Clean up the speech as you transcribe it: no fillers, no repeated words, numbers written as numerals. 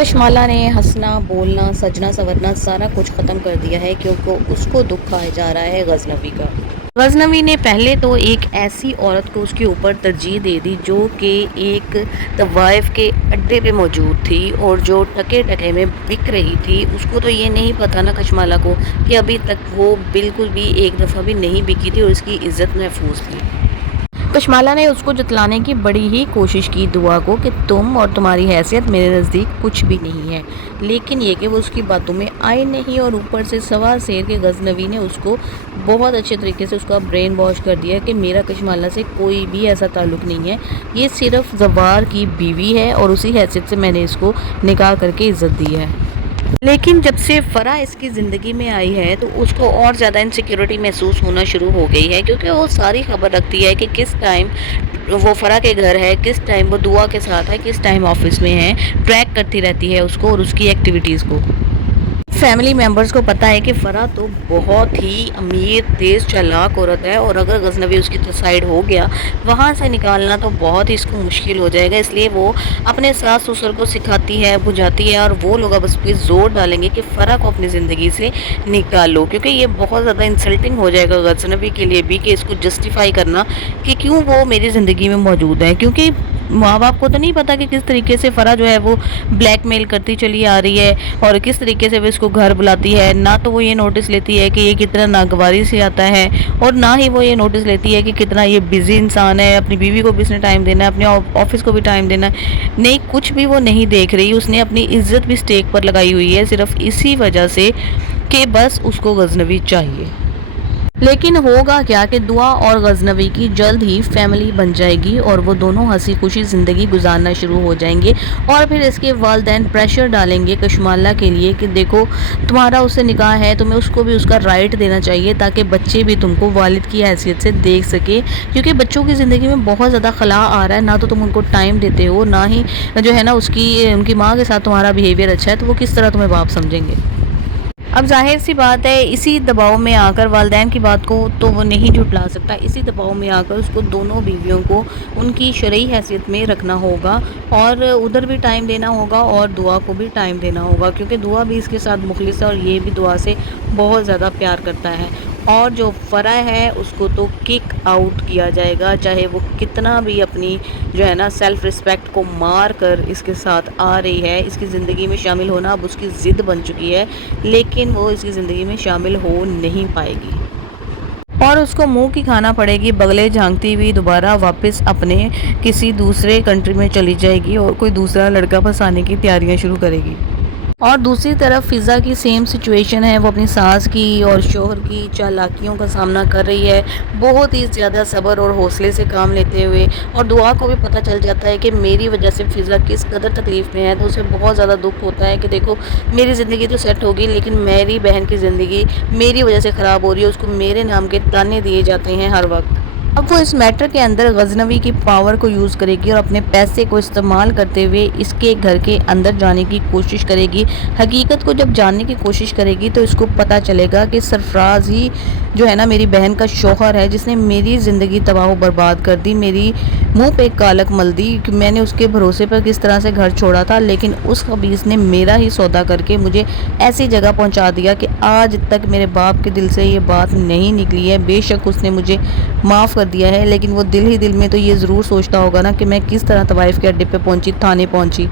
کشمالہ نے ہنسنا بولنا سجنا سنورنا سارا کچھ ختم کر دیا ہے کیونکہ اس کو دکھ کھایا جا رہا ہے غزنوی کا۔ غزنوی نے پہلے تو ایک ایسی عورت کو اس کے اوپر ترجیح دے دی جو کہ ایک طوائف کے اڈے پہ موجود تھی اور جو ٹکے ٹکے میں بک رہی تھی۔ اس کو تو یہ نہیں پتا نا کشمالہ کو کہ ابھی تک وہ بالکل بھی ایک دفعہ بھی نہیں بکی تھی اور اس کی عزت محفوظ تھی۔ کشمالہ نے اس کو جتلانے کی بڑی ہی کوشش کی دعا کو کہ تم اور تمہاری حیثیت میرے نزدیک کچھ بھی نہیں ہے، لیکن یہ کہ وہ اس کی باتوں میں آئی نہیں اور اوپر سے سوا سیر کے غزنوی نے اس کو بہت اچھے طریقے سے اس کا برین واش کر دیا کہ میرا کشمالہ سے کوئی بھی ایسا تعلق نہیں ہے، یہ صرف زوار کی بیوی ہے اور اسی حیثیت سے میں نے اس کو نکاح کر کے عزت دی ہے۔ لیکن جب سے فرح اس کی زندگی میں آئی ہے تو اس کو اور زیادہ انسیکیورٹی محسوس ہونا شروع ہو گئی ہے، کیونکہ وہ ساری خبر رکھتی ہے کہ کس ٹائم وہ فرح کے گھر ہے، کس ٹائم وہ دعا کے ساتھ ہے، کس ٹائم آفس میں ہے، ٹریک کرتی رہتی ہے اس کو اور اس کی ایکٹیویٹیز کو۔ فیملی ممبرز کو پتا ہے کہ فرح تو بہت ہی امیر تیز چالاک عورت ہے اور اگر غزنوی اس کی سائیڈ ہو گیا وہاں سے نکالنا تو بہت ہی اس کو مشکل ہو جائے گا، اس لیے وہ اپنے ساس سسر کو سکھاتی ہے بجھاتی ہے اور وہ لوگ اب اس پہ زور ڈالیں گے کہ فرح کو اپنی زندگی سے نکالو، کیونکہ یہ بہت زیادہ انسلٹنگ ہو جائے گا غزنوی کے لیے بھی کہ اس کو جسٹیفائی کرنا کہ کیوں وہ میری زندگی میں موجود ہے، کیونکہ ماں باپ کو تو نہیں پتا کہ کس طریقے سے فرح جو ہے وہ بلیک میل کرتی چلی آ رہی ہے اور کس طریقے سے وہ اس کو گھر بلاتی ہے، نہ تو وہ یہ نوٹس لیتی ہے کہ یہ کتنا ناگواری سے آتا ہے اور نہ ہی وہ یہ نوٹس لیتی ہے کہ کتنا یہ بزی انسان ہے، اپنی بیوی کو بھی اس نے ٹائم دینا ہے، اپنے آفس کو بھی ٹائم دینا ہے، نہیں کچھ بھی وہ نہیں دیکھ رہی۔ اس نے اپنی عزت بھی سٹیک پر لگائی ہوئی ہے صرف اسی وجہ سے کہ بس اس کو غزنوی چاہیے۔ لیکن ہوگا کیا کہ دعا اور غزنوی کی جلد ہی فیملی بن جائے گی اور وہ دونوں ہنسی خوشی زندگی گزارنا شروع ہو جائیں گے اور پھر اس کے والدین پریشر ڈالیں گے کشمالہ کے لیے کہ دیکھو تمہارا اس سے نکاح ہے، تمہیں اس کو بھی اس کا رائٹ دینا چاہیے تاکہ بچے بھی تم کو والد کی حیثیت سے دیکھ سکے، کیونکہ بچوں کی زندگی میں بہت زیادہ خلا آ رہا ہے، نہ تو تم ان کو ٹائم دیتے ہو، نہ ہی جو ہے نا ان کی ماں کے ساتھ تمہارا بیہیویئر اچھا ہے، تو وہ کس طرح تمہیں باپ سمجھیں گے۔ اب ظاہر سی بات ہے اسی دباؤ میں آ کر والدین کی بات کو تو وہ نہیں جھٹلا سکتا، اسی دباؤ میں آ کر اس کو دونوں بیویوں کو ان کی شرعی حیثیت میں رکھنا ہوگا اور ادھر بھی ٹائم دینا ہوگا اور دعا کو بھی ٹائم دینا ہوگا، کیونکہ دعا بھی اس کے ساتھ مخلص ہے اور یہ بھی دعا سے بہت زیادہ پیار کرتا ہے، اور جو فرح ہے اس کو تو کک آؤٹ کیا جائے گا، چاہے وہ کتنا بھی اپنی جو ہے نا سیلف رسپیکٹ کو مار کر اس کے ساتھ آ رہی ہے۔ اس کی زندگی میں شامل ہونا اب اس کی ضد بن چکی ہے، لیکن وہ اس کی زندگی میں شامل ہو نہیں پائے گی اور اس کو منہ کی کھانا پڑے گی، بغلے جھانکتی ہوئی دوبارہ واپس اپنے کسی دوسرے کنٹری میں چلی جائے گی اور کوئی دوسرا لڑکا پھنسانے کی تیاریاں شروع کرے گی۔ اور دوسری طرف فضا کی سیم سچویشن ہے، وہ اپنی ساس کی اور شوہر کی چالاکیوں کا سامنا کر رہی ہے بہت ہی زیادہ صبر اور حوصلے سے کام لیتے ہوئے، اور دعا کو بھی پتہ چل جاتا ہے کہ میری وجہ سے فضا کس قدر تکلیف میں ہے، تو اسے بہت زیادہ دکھ ہوتا ہے کہ دیکھو میری زندگی تو سیٹ ہوگی لیکن میری بہن کی زندگی میری وجہ سے خراب ہو رہی ہے، اس کو میرے نام کے تانے دیے جاتے ہیں ہر وقت۔ اب وہ اس میٹر کے اندر غزنوی کی پاور کو یوز کرے گی اور اپنے پیسے کو استعمال کرتے ہوئے اس کے گھر کے اندر جانے کی کوشش کرے گی۔ حقیقت کو جب جاننے کی کوشش کرے گی تو اس کو پتہ چلے گا کہ سرفراز ہی جو ہے نا میری بہن کا شوہر ہے، جس نے میری زندگی تباہ و برباد کر دی، میری منہ پہ کالک مل دی کہ میں نے اس کے بھروسے پر کس طرح سے گھر چھوڑا تھا، لیکن اس خبیث نے میرا ہی سودا کر کے مجھے ایسی جگہ پہنچا دیا کہ آج تک میرے باپ کے دل سے یہ بات نہیں نکلی ہے۔ بے شک اس نے مجھے معاف کر دیا ہے، لیکن وہ دل ہی دل میں تو یہ ضرور سوچتا ہوگا نا کہ میں کس طرح طوائف کے اڈے پہ پہنچی، تھانے پہنچی۔